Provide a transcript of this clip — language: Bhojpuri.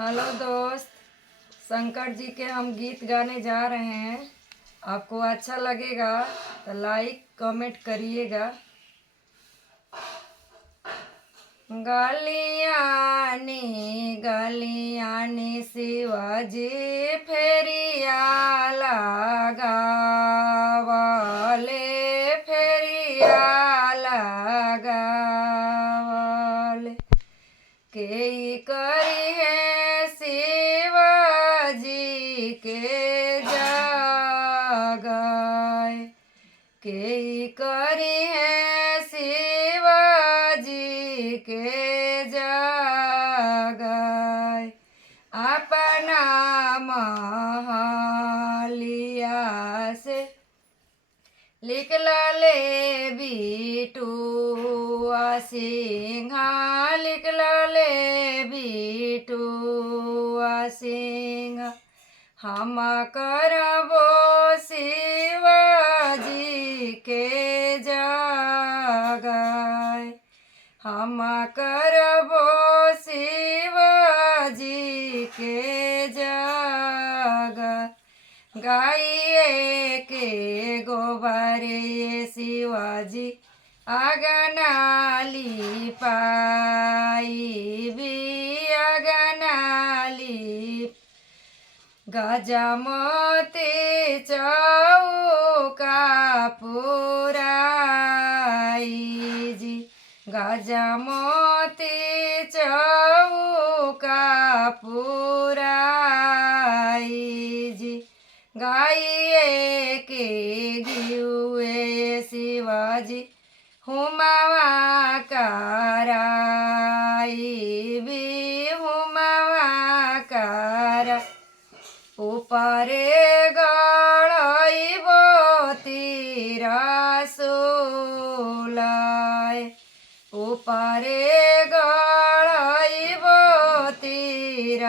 हेलो दोस्त, शंकर जी के हम गीत गाने जा रहे हैं। आपको अच्छा लगेगा तो लाइक कमेंट करिएगा। गलियानी गलियानी शिवाजी फेरिया लगावले, फेरिया लगावले। के करी है शिवाजी के जगाए, के करी है शिवाजी के जगाए। अपना महलिया से लिखला ले बिटुआ सिंहा, लिखला ले बिटुआ सिंहा। हम करबो शिवाजी के जगाए, हम करबो शिवाजी के जगाए। गाइए के गोबरे शिवाजी आगनाली पाई भी, आगनाली गजमोती चौका पुराई जी, गजमोती चौका पुराई जी। गाइए के गियुए शिवाजी हुमावा कराई भी, हुमावा करा। ऊपरे गड़ाइबो तिरसुलाय, ऊपरे गड़ाइबो तिरसुलाय।